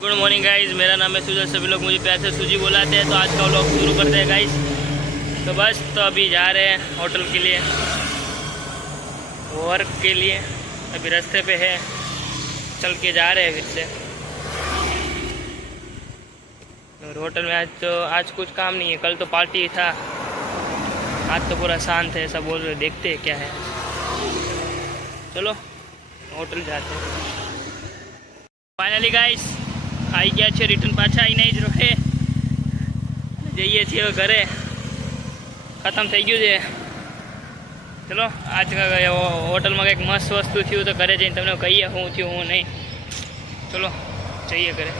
Good morning guys, मेरा नाम है सुजल। सभी लोग मुझे प्यार से सूजी बुलाते हैं। तो आज का व्लॉग शुरू करते हैं गाइस। तो बस तो अभी जा रहे हैं होटल के लिए, वर्क के लिए। अभी रास्ते पे है, चल के जा रहे हैं फिर से। और होटल में आज कुछ काम नहीं है। कल तो पार्टी था, आज तो पूरा शांत है ऐसा बोल रहे। देखते हैं क्या है। चलो होटल जाते हैं। फाइनली गाइस आई गया છે, રિટર્ન પાછા આવીને જ રહે જઈએ છીએ ઘરે। ખતમ થઈ ગયું છે। ચલો આજ હોટલમાં કંઈક મસ્ત વસ્તુ થયું તો ઘરે જઈને તમને કહીએ શું થયું હું નહીં। ચલો જઈએ ઘરે।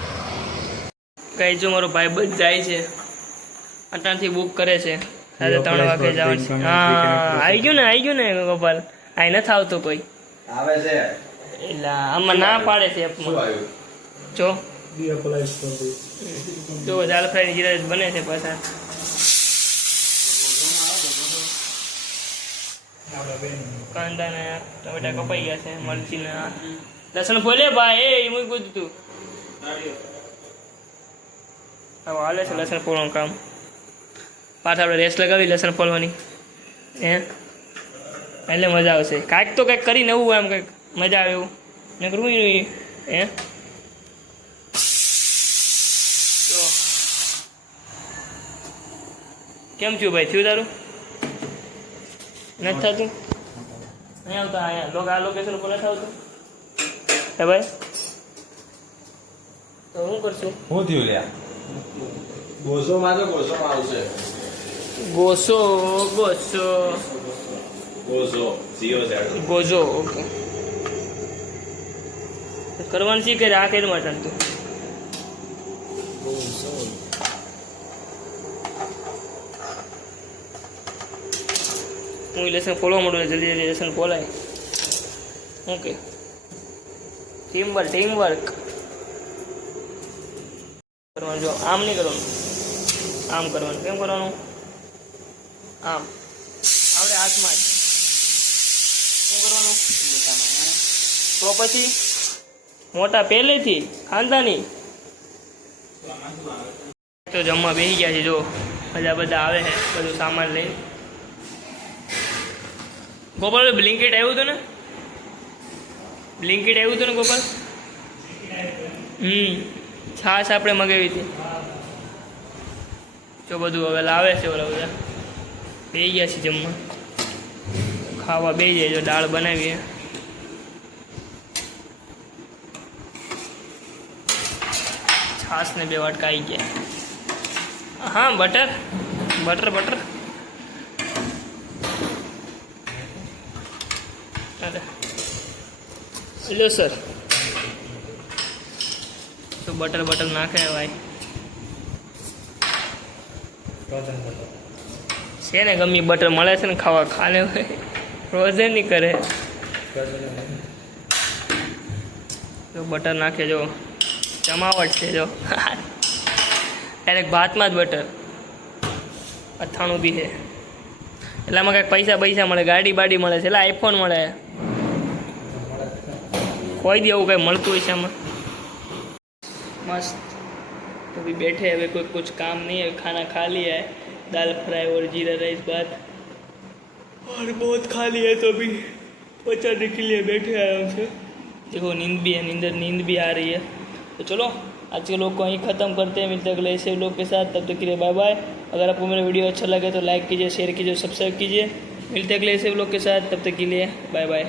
કઈ જો મારો ભાઈ બધ જાય છે, અટાણથી બુક કરે છે, રાતે 3 વાગે જવાનું છે। હા આવી ગયું ને ગોપાલ। અહીં નથી આવતો કોઈ આવે છે એટલે આમાં ના પાડે છે એપમાં। જો જો દાલ ફ્રાય જીરા રાઈસ બને છે પાછા। કાંદા ને ટમેટા કપાઈ ગયા છે, મરચી ને લસણ ફોલે ભાઈ એ મૂકી ગયું તું। હવે હાલે છે લસણ ફોલવાનું કામ। પાછા આપણે રેસ લગાવી લસણ ફોલવાની હે, એટલે મજા આવશે। કાંઈક તો કંઈક કરી નવું એમ કંઈક મજા આવે એવું ને કરવું હે। કેમ થયું ભાઈ? થયું તારું? નથી થતું? નહીં આવતા અહીંયા આ લોકેશન ઉપર નથી આવતું હે ભાઈ? તો હું કરશું? શું થયું લ્યા? ગોસોમાં તો ગોસોમાં આવશે। ગોસો ગોઝો ઓકે કરવાનું શીખે આ કેર માટે તું હું લેસન ફોલવા માંડું, જલ્દી લેસન ફોલાય। ઓકે ટીમ વર્ક કરવાનું। જો આમ નહીં કરવાનું, આમ કરવાનું। કેમ કરવાનું? આમ આપણે હાથમાં જ શું કરવાનું? તો પછી મોટા પહેલેથી ખાનદાની તો જમવા બેસી ગયા છે। જો બધા આવે છે બધું સામાન લઈને। ગોપાલ બ્લિંકિટ આવ્યું હતું ને? ગોપાલ છાશ આપણે મગાવી હતી। જો બધું હવે લાવે છે ઓલા બધા બેસી ગયા છે જમવા, ખાવા બેસી જાય। જો દાળ બનાવીએ, છાશ ને 2 વાટકા આવી ગયા। હા બટર લો સર। તો બટર નાખે ભાઈ છે ને, ગમી બટર મળે છે ને ખાવા ખાને રોજે નહીં કરે। જો બટર નાખે, જો જમાવટ છે। જો ડાયરેક્ટ ભાતમાં જ બટર, અથાણું બી છે। એટલે આમાં કાંઈક પૈસા મળે, ગાડી બાડી મળે છે, એટલે આઈફોન મળે। કોઈ દી એવું કંઈ મળતું હોય છે આમાં मस्त। तो अभी बैठे हैं, अभी कुछ काम नहीं है, खाना खा लिया है, दाल फ्राई और जीरा राइस बात, और बहुत खा लिया है। तो अभी पचाने के लिए बैठे आराम से। देखो नींद भी है, नींद भी आ रही है। तो चलो आज के लोग को यहीं ख़त्म करते हैं। मिलते हैं अगले ऐसे लोग के साथ। तब तक के लिए बाय बाय। अगर आपको मेरा वीडियो अच्छा लगे तो लाइक कीजिए, शेयर कीजिए, सब्सक्राइब कीजिए। मिलते हैं अगले ऐसे लोग के साथ। तब तक के लिए बाय बाय।